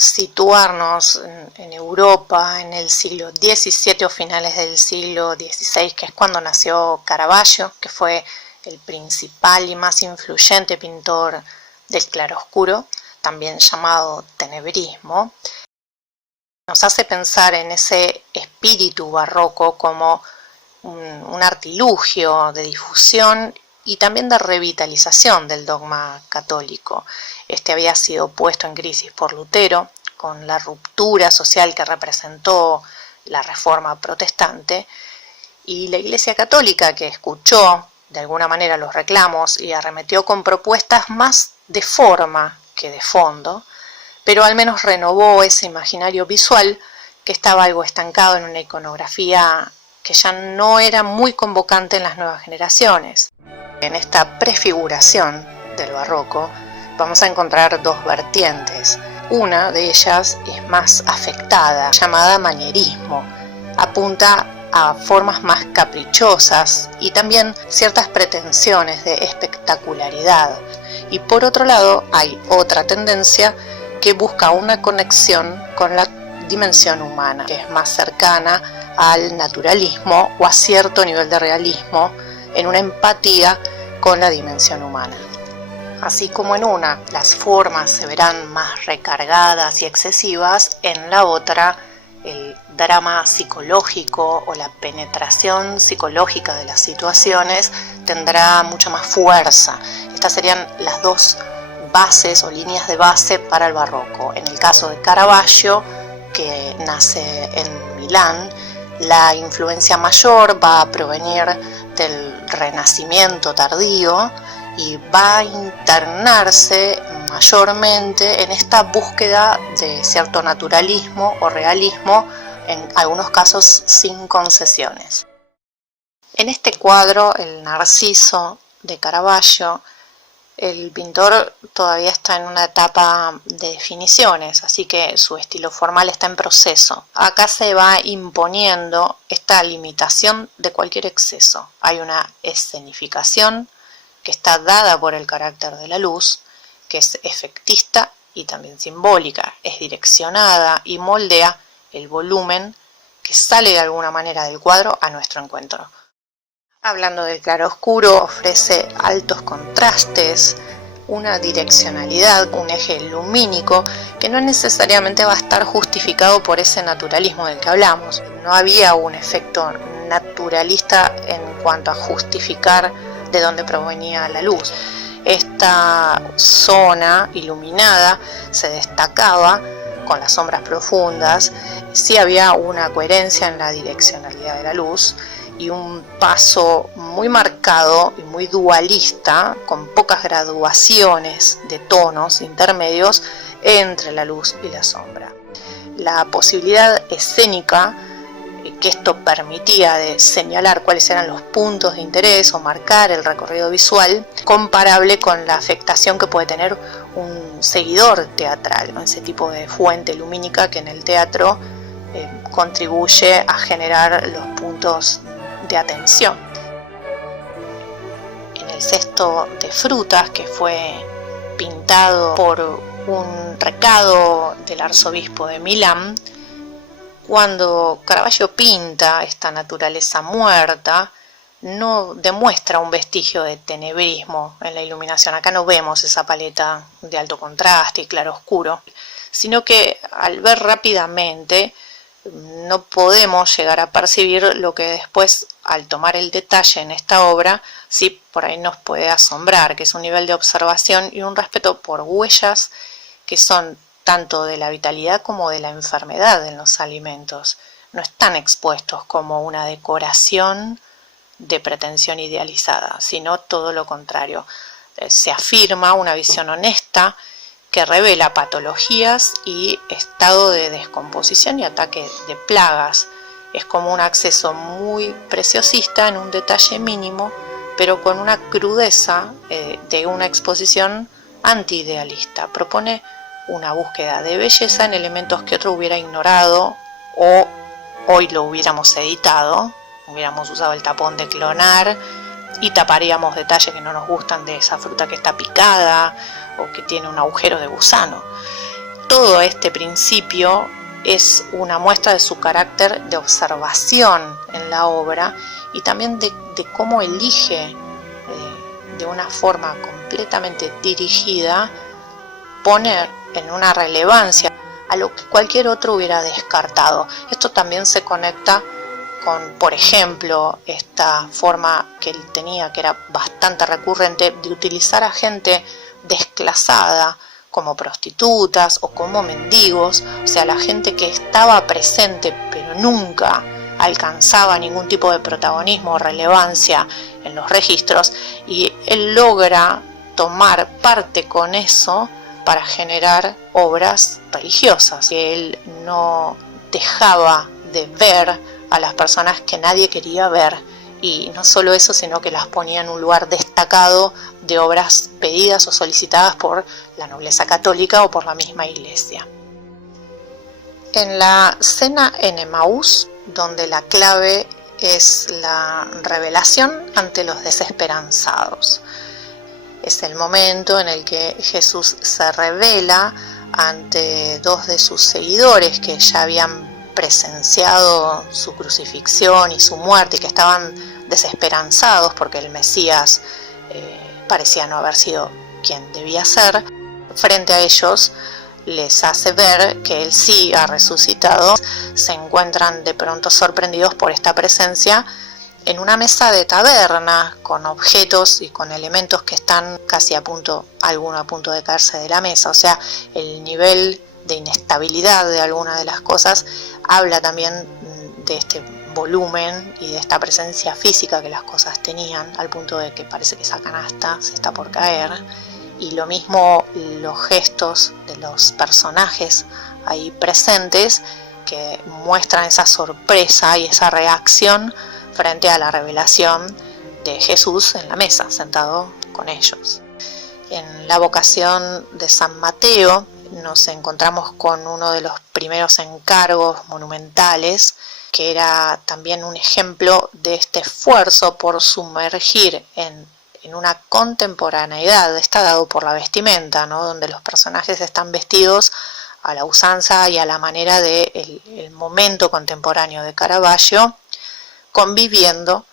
situarnos en Europa en el siglo XVII o finales del siglo XVI, que es cuando nació Caravaggio, que fue el principal y más influyente pintor del claroscuro, también llamado tenebrismo, nos hace pensar en ese espíritu barroco como un artilugio de difusión y también de revitalización del dogma católico. Este había sido puesto en crisis por Lutero, con la ruptura social que representó la Reforma protestante, y la Iglesia Católica, que escuchó de alguna manera los reclamos y arremetió con propuestas más de forma que de fondo, pero al menos renovó ese imaginario visual que estaba algo estancado en una iconografía que ya no era muy convocante en las nuevas generaciones. En esta prefiguración del barroco vamos a encontrar dos vertientes. Una de ellas es más afectada, llamada manierismo. Apunta a formas más caprichosas y también ciertas pretensiones de espectacularidad. Y por otro lado hay otra tendencia que busca una conexión con la dimensión humana, que es más cercana al naturalismo o a cierto nivel de realismo, en una empatía con la dimensión humana. Así como en una las formas se verán más recargadas y excesivas, en la otra el drama psicológico o la penetración psicológica de las situaciones tendrá mucha más fuerza. Estas serían las dos bases o líneas de base para el barroco. En el caso de Caravaggio, que nace en Milán, la influencia mayor va a provenir del Renacimiento tardío y va a internarse mayormente en esta búsqueda de cierto naturalismo o realismo, en algunos casos sin concesiones. En este cuadro, el Narciso de Caravaggio, el pintor todavía está en una etapa de definiciones, así que su estilo formal está en proceso. Acá se va imponiendo esta limitación de cualquier exceso. Hay una escenificación que está dada por el carácter de la luz, que es efectista y también simbólica, es direccionada y moldea el volumen que sale de alguna manera del cuadro a nuestro encuentro. Hablando del claroscuro, ofrece altos contrastes, una direccionalidad, un eje lumínico que no necesariamente va a estar justificado por ese naturalismo del que hablamos. No había un efecto naturalista en cuanto a justificar de dónde provenía la luz. Esta zona iluminada se destacaba con las sombras profundas, sí había una coherencia en la direccionalidad de la luz y un paso muy marcado y muy dualista, con pocas graduaciones de tonos intermedios entre la luz y la sombra. La posibilidad escénica que esto permitía de señalar cuáles eran los puntos de interés o marcar el recorrido visual, comparable con la afectación que puede tener un seguidor teatral, ¿no? Ese tipo de fuente lumínica que en el teatro contribuye a generar los puntos de atención. En el cesto de frutas, que fue pintado por un recado del arzobispo de Milán, cuando Caravaggio pinta esta naturaleza muerta, no demuestra un vestigio de tenebrismo en la iluminación. Acá no vemos esa paleta de alto contraste y claroscuro, sino que al ver rápidamente no podemos llegar a percibir lo que después, al tomar el detalle en esta obra, sí por ahí nos puede asombrar, que es un nivel de observación y un respeto por huellas que son tanto de la vitalidad como de la enfermedad en los alimentos. No están expuestos como una decoración de pretensión idealizada, sino todo lo contrario. Se afirma una visión honesta que revela patologías y estado de descomposición y ataque de plagas. Es como un acceso muy preciosista en un detalle mínimo, pero con una crudeza de una exposición anti-idealista. Propone una búsqueda de belleza en elementos que otro hubiera ignorado o hoy lo hubiéramos editado, hubiéramos usado el tapón de clonar y taparíamos detalles que no nos gustan de esa fruta que está picada o que tiene un agujero de gusano. todo este principio es una muestra de su carácter de observación en la obra y también de cómo elige de una forma completamente dirigida poner en una relevancia a lo que cualquier otro hubiera descartado. Esto también se conecta con, por ejemplo, esta forma que él tenía, que era bastante recurrente, de utilizar a gente desclasada como prostitutas o como mendigos, o sea, la gente que estaba presente pero nunca alcanzaba ningún tipo de protagonismo o relevancia en los registros, y él logra tomar parte con eso para generar obras religiosas, que él no dejaba de ver a las personas que nadie quería ver, y no solo eso, sino que las ponía en un lugar destacado de obras pedidas o solicitadas por la nobleza católica o por la misma iglesia. En la cena en Emaús, donde la clave es la revelación ante los desesperanzados, es el momento en el que Jesús se revela ante dos de sus seguidores que ya habían presenciado su crucifixión y su muerte y que estaban desesperanzados porque el Mesías parecía no haber sido quien debía ser. Frente a ellos les hace ver que él sí ha resucitado. Se encuentran de pronto sorprendidos por esta presencia en una mesa de taberna con objetos y con elementos que están casi alguno a punto de caerse de la mesa. O sea, el nivel de inestabilidad de alguna de las cosas habla también de este volumen y de esta presencia física que las cosas tenían, al punto de que parece que esa canasta se está por caer. Y lo mismo los gestos de los personajes ahí presentes, que muestran esa sorpresa y esa reacción frente a la revelación de Jesús en la mesa, sentado con ellos. En la vocación de San Mateo nos encontramos con uno de los primeros encargos monumentales, que era también un ejemplo de este esfuerzo por sumergir en una contemporaneidad. Está dado por la vestimenta, ¿no? Donde los personajes están vestidos a la usanza y a la manera del momento contemporáneo de Caravaggio, conviviendo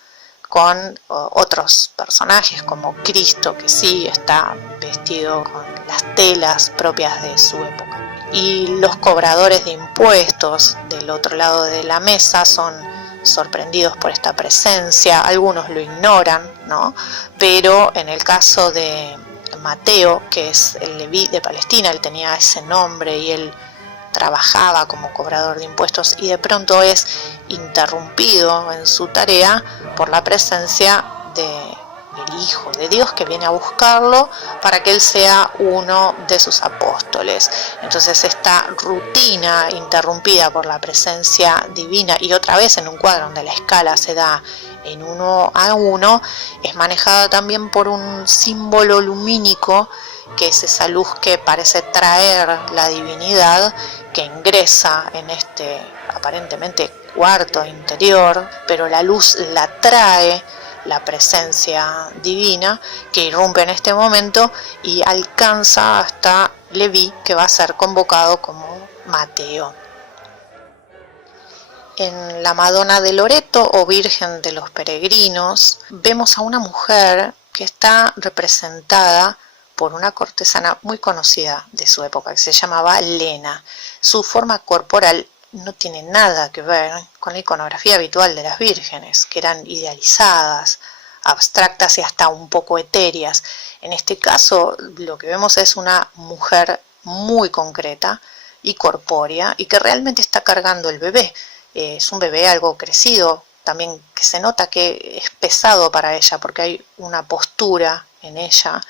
con otros personajes como Cristo, que sí está vestido con las telas propias de su época. Y los cobradores de impuestos del otro lado de la mesa son sorprendidos por esta presencia, algunos lo ignoran, ¿no? Pero en el caso de Mateo, que es el Leví de Palestina, él tenía ese nombre y él trabajaba como cobrador de impuestos, y de pronto es interrumpido en su tarea por la presencia del Hijo de Dios, que viene a buscarlo para que él sea uno de sus apóstoles. Entonces esta rutina interrumpida por la presencia divina, y otra vez en un cuadro donde la escala se da en 1 a 1, es manejada también por un símbolo lumínico, que es esa luz que parece traer la divinidad, que ingresa en este aparentemente cuarto interior, pero la luz la trae la presencia divina, que irrumpe en este momento y alcanza hasta Leví, que va a ser convocado como Mateo. En la Madonna de Loreto o Virgen de los Peregrinos vemos a una mujer que está representada por una cortesana muy conocida de su época, que se llamaba Lena. Su forma corporal no tiene nada que ver con la iconografía habitual de las vírgenes, que eran idealizadas, abstractas y hasta un poco etéreas. En este caso, lo que vemos es una mujer muy concreta y corpórea, y que realmente está cargando el bebé. Es un bebé algo crecido, también que se nota que es pesado para ella, porque hay una postura en ella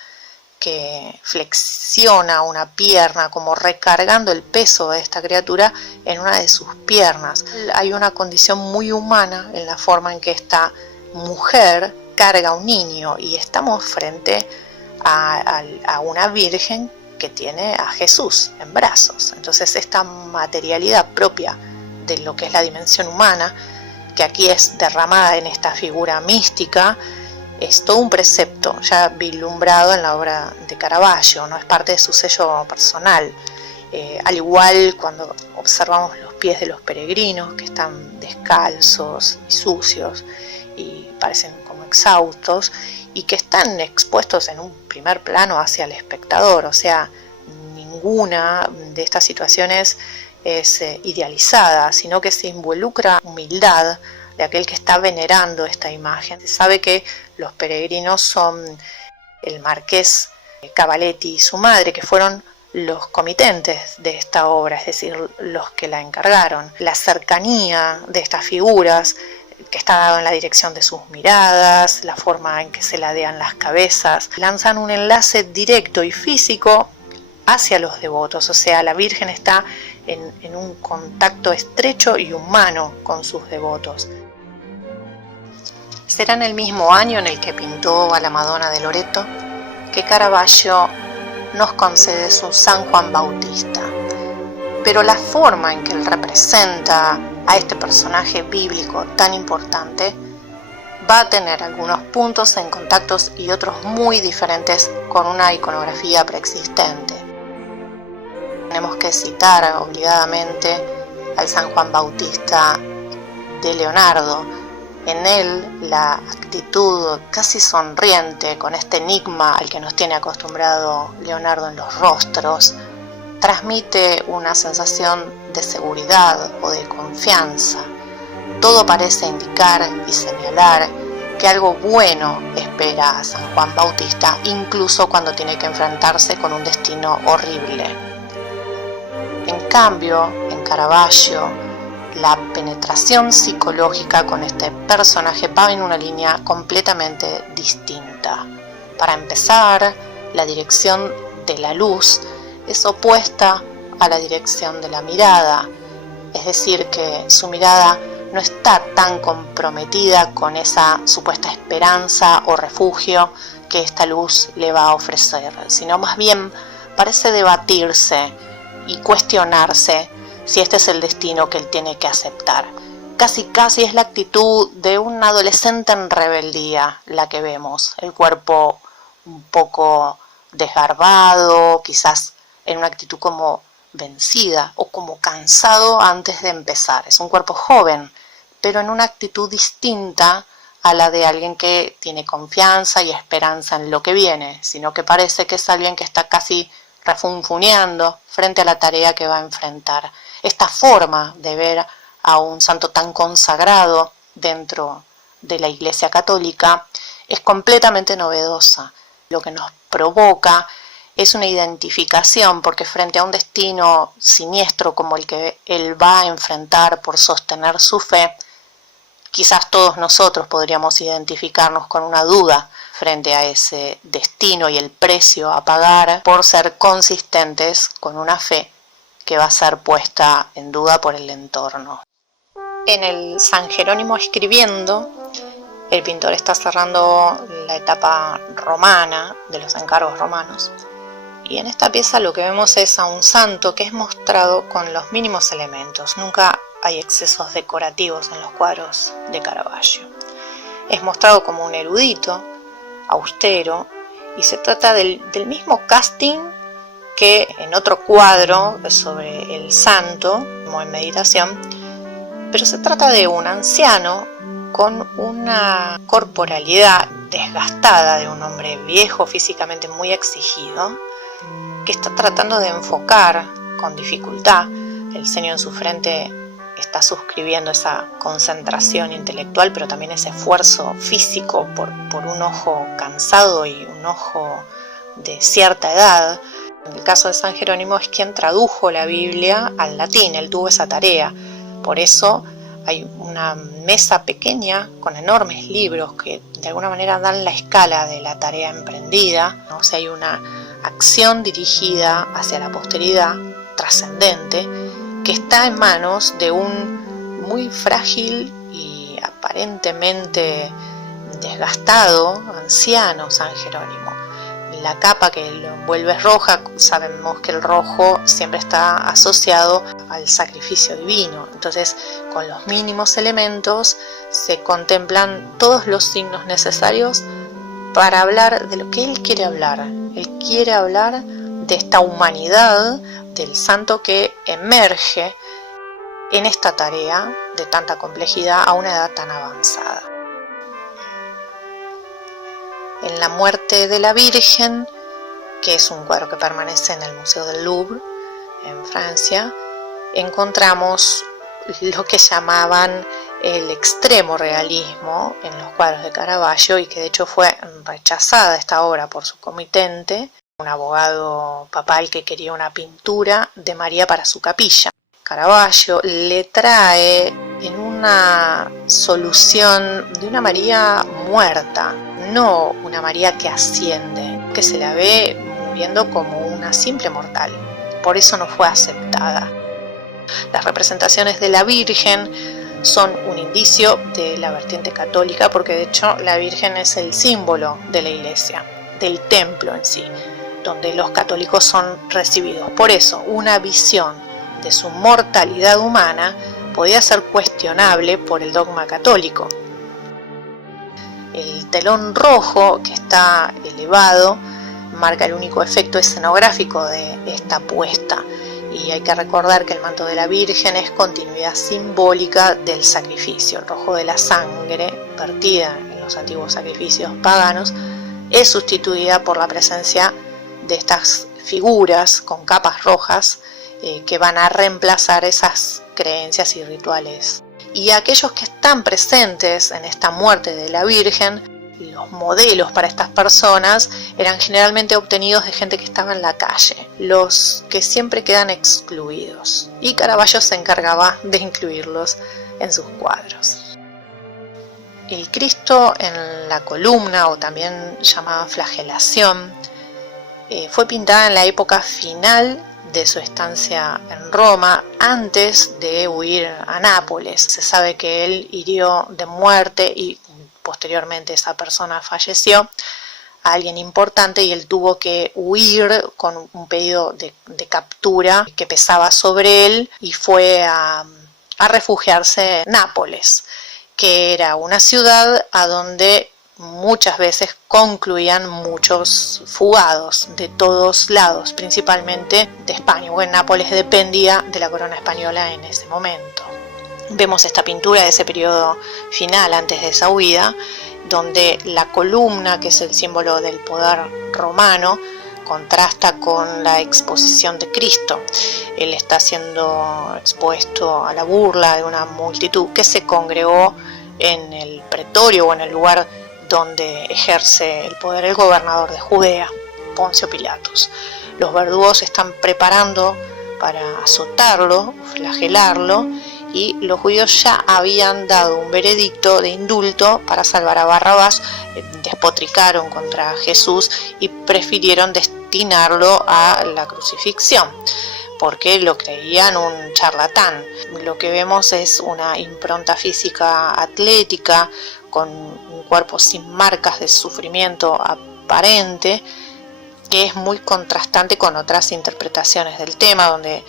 que flexiona una pierna, como recargando el peso de esta criatura en una de sus piernas. Hay una condición muy humana en la forma en que esta mujer carga a un niño, y estamos frente a una virgen que tiene a Jesús en brazos. Entonces esta materialidad propia de lo que es la dimensión humana, que aquí es derramada en esta figura mística, es todo un precepto ya vislumbrado en la obra de Caravaggio, no es parte de su sello personal. Al igual cuando observamos los pies de los peregrinos que están descalzos y sucios y parecen como exhaustos y que están expuestos en un primer plano hacia el espectador, o sea, ninguna de estas situaciones es idealizada, sino que se involucra humildad de aquel que está venerando esta imagen. Se sabe que los peregrinos son el marqués Cavaletti y su madre, que fueron los comitentes de esta obra, es decir, los que la encargaron. La cercanía de estas figuras, que está dado en la dirección de sus miradas, la forma en que se ladean las cabezas, lanzan un enlace directo y físico hacia los devotos, o sea, la Virgen está en un contacto estrecho y humano con sus devotos. Será en el mismo año en el que pintó a la Madonna de Loreto que Caravaggio nos concede su San Juan Bautista, pero la forma en que él representa a este personaje bíblico tan importante va a tener algunos puntos en contactos y otros muy diferentes con una iconografía preexistente. Tenemos que citar obligadamente al San Juan Bautista de Leonardo. En él la actitud casi sonriente, con este enigma al que nos tiene acostumbrado Leonardo en los rostros, transmite una sensación de seguridad o de confianza. Todo parece indicar y señalar que algo bueno espera a San Juan Bautista, incluso cuando tiene que enfrentarse con un destino horrible. En cambio, en Caravaggio, la penetración psicológica con este personaje va en una línea completamente distinta. Para empezar, la dirección de la luz es opuesta a la dirección de la mirada, es decir, que su mirada no está tan comprometida con esa supuesta esperanza o refugio que esta luz le va a ofrecer, sino más bien parece debatirse y cuestionarse si este es el destino que él tiene que aceptar. Casi es la actitud de un adolescente en rebeldía la que vemos, el cuerpo un poco desgarbado, quizás en una actitud como vencida o como cansado antes de empezar. Es un cuerpo joven, pero en una actitud distinta a la de alguien que tiene confianza y esperanza en lo que viene, sino que parece que es alguien que está casi refunfuneando frente a la tarea que va a enfrentar. Esta forma de ver a un santo tan consagrado dentro de la Iglesia Católica es completamente novedosa. Lo que nos provoca es una identificación, porque frente a un destino siniestro como el que él va a enfrentar por sostener su fe, quizás todos nosotros podríamos identificarnos con una duda frente a ese destino y el precio a pagar por ser consistentes con una fe que va a ser puesta en duda por el entorno. En el San Jerónimo escribiendo, el pintor está cerrando la etapa romana de los encargos romanos. Y en esta pieza lo que vemos es a un santo que es mostrado con los mínimos elementos. Nunca hay excesos decorativos en los cuadros de Caravaggio. Es mostrado como un erudito, austero, y se trata del mismo casting que en otro cuadro sobre el santo, como en Meditación, pero se trata de un anciano con una corporalidad desgastada, de un hombre viejo, físicamente muy exigido, que está tratando de enfocar con dificultad. El ceño en su frente está suscribiendo esa concentración intelectual, pero también ese esfuerzo físico por un ojo cansado y un ojo de cierta edad. En el caso de San Jerónimo es quien tradujo la Biblia al latín, él tuvo esa tarea. Por eso hay una mesa pequeña con enormes libros que de alguna manera dan la escala de la tarea emprendida, ¿no? O sea, hay una acción dirigida hacia la posteridad trascendente que está en manos de un muy frágil y aparentemente desgastado anciano San Jerónimo. La capa que lo envuelve es roja, sabemos que el rojo siempre está asociado al sacrificio divino, entonces con los mínimos elementos se contemplan todos los signos necesarios para hablar de lo que él quiere hablar. Él quiere hablar de esta humanidad del santo que emerge en esta tarea de tanta complejidad a una edad tan avanzada. En la muerte de la Virgen, que es un cuadro que permanece en el Museo del Louvre, en Francia, encontramos lo que llamaban el extremo realismo en los cuadros de Caravaggio, y que de hecho fue rechazada esta obra por su comitente, un abogado papal que quería una pintura de María para su capilla. Caravaggio le trae en una solución de una María muerta, no una María que asciende, que se la ve muriendo como una simple mortal. Por eso no fue aceptada. Las representaciones de la Virgen son un indicio de la vertiente católica, porque de hecho la Virgen es el símbolo de la Iglesia, del templo en sí, donde los católicos son recibidos. Por eso, una visión de su mortalidad humana podía ser cuestionable por el dogma católico. El telón rojo, que está elevado, marca el único efecto escenográfico de esta puesta, y hay que recordar que el manto de la Virgen es continuidad simbólica del sacrificio. El rojo de la sangre vertida en los antiguos sacrificios paganos es sustituida por la presencia de estas figuras con capas rojas que van a reemplazar esas creencias y rituales. Y aquellos que están presentes en esta muerte de la Virgen, los modelos para estas personas eran generalmente obtenidos de gente que estaba en la calle, los que siempre quedan excluidos, y Caravaggio se encargaba de incluirlos en sus cuadros. El Cristo en la columna, o también llamada flagelación, fue pintada en la época final de su estancia en Roma, antes de huir a Nápoles. Se sabe que él hirió de muerte, y posteriormente esa persona falleció, a alguien importante, y él tuvo que huir con un pedido de captura que pesaba sobre él, y fue a refugiarse en Nápoles, que era una ciudad a donde muchas veces concluían muchos fugados de todos lados, principalmente de España, porque Nápoles dependía de la corona española en ese momento. Vemos esta pintura de ese periodo final, antes de esa huida, donde la columna, que es el símbolo del poder romano, contrasta con la exposición de Cristo. Él está siendo expuesto a la burla de una multitud que se congregó en el pretorio, o en el lugar donde ejerce el poder el gobernador de Judea, Poncio Pilatos. Los verdugos están preparando para azotarlo, flagelarlo, y los judíos ya habían dado un veredicto de indulto para salvar a Barrabás. Despotricaron contra Jesús y prefirieron destinarlo a la crucifixión, porque lo creían un charlatán. Lo que vemos es una impronta física atlética, con un cuerpo sin marcas de sufrimiento aparente, que es muy contrastante con otras interpretaciones del tema, donde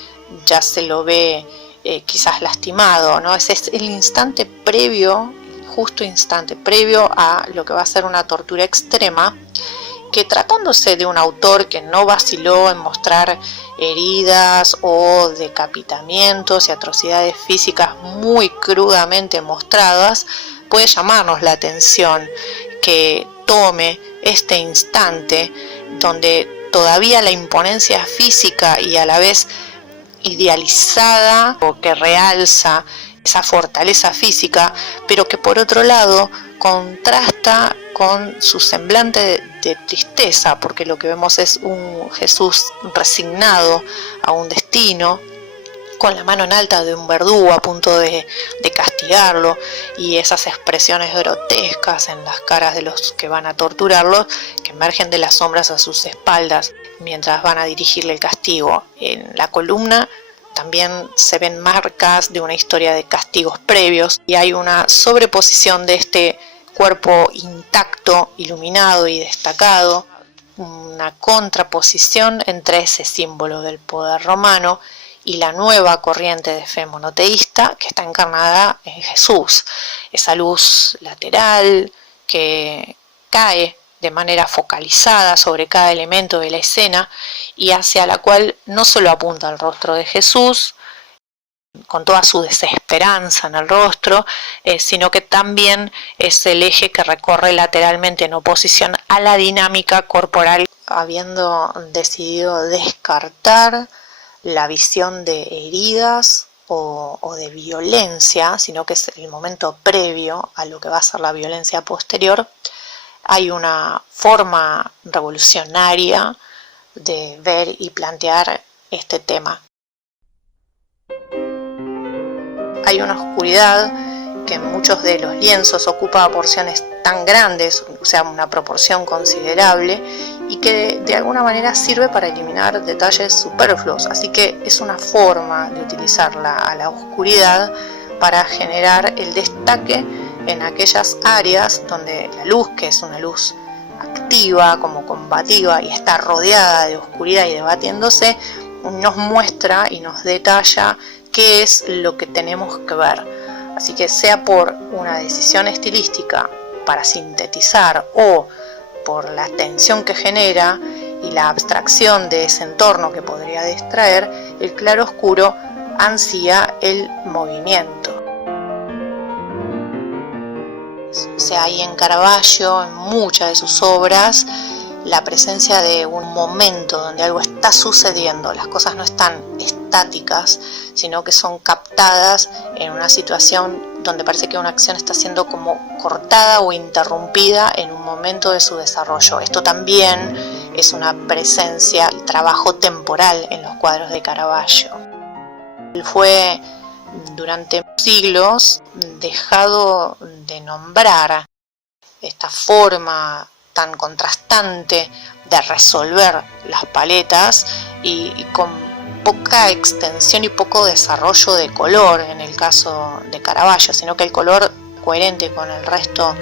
ya se lo ve quizás lastimado, ¿no? Ese es el instante previo, justo instante previo a lo que va a ser una tortura extrema, que, tratándose de un autor que no vaciló en mostrar heridas o decapitamientos y atrocidades físicas muy crudamente mostradas, puede llamarnos la atención que tome este instante donde todavía la imponencia física y a la vez idealizada, o que realza esa fortaleza física, pero que por otro lado contrasta con su semblante de tristeza, porque lo que vemos es un Jesús resignado a un destino, con la mano en alta de un verdugo a punto de castigarlo, y esas expresiones grotescas en las caras de los que van a torturarlo, que emergen de las sombras a sus espaldas mientras van a dirigirle el castigo. En la columna también se ven marcas de una historia de castigos previos, y hay una sobreposición de este cuerpo intacto, iluminado y destacado, una contraposición entre ese símbolo del poder romano y la nueva corriente de fe monoteísta que está encarnada en Jesús. Esa luz lateral que cae de manera focalizada sobre cada elemento de la escena y hacia la cual no solo apunta el rostro de Jesús, con toda su desesperanza en el rostro, sino que también es el eje que recorre lateralmente en oposición a la dinámica corporal, habiendo decidido descartar la visión de heridas o de violencia, sino que es el momento previo a lo que va a ser la violencia posterior. Hay una forma revolucionaria de ver y plantear este tema. Hay una oscuridad que en muchos de los lienzos ocupa porciones tan grandes, o sea, una proporción considerable, y que de alguna manera sirve para eliminar detalles superfluos. Así que es una forma de utilizarla a la oscuridad para generar el destaque en aquellas áreas donde la luz, que es una luz activa, como combativa, y está rodeada de oscuridad y debatiéndose, nos muestra y nos detalla qué es lo que tenemos que ver. Así que sea por una decisión estilística para sintetizar o por la tensión que genera y la abstracción de ese entorno que podría distraer, el claroscuro ansía el movimiento. O sea, hay en Caravaggio, en muchas de sus obras, la presencia de un momento donde algo está sucediendo, las cosas no están estáticas, sino que son captadas en una situación donde parece que una acción está siendo como cortada o interrumpida en un momento de su desarrollo. Esto también es una presencia, el trabajo temporal en los cuadros de Caravaggio. Él fue durante siglos dejado de nombrar esta forma tan contrastante de resolver las paletas y con poca extensión y poco desarrollo de color en el caso de Caravaggio, sino que el color coherente con el resto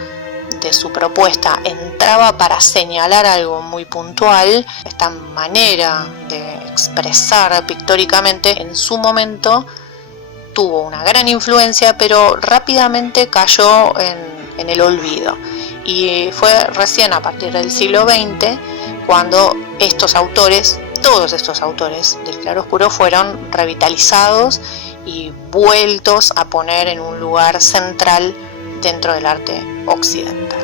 de su propuesta entraba para señalar algo muy puntual. Esta manera de expresar pictóricamente en su momento tuvo una gran influencia, pero rápidamente cayó en el olvido. Y fue recién a partir del siglo XX cuando estos autores, todos estos autores del claroscuro, fueron revitalizados y vueltos a poner en un lugar central dentro del arte occidental.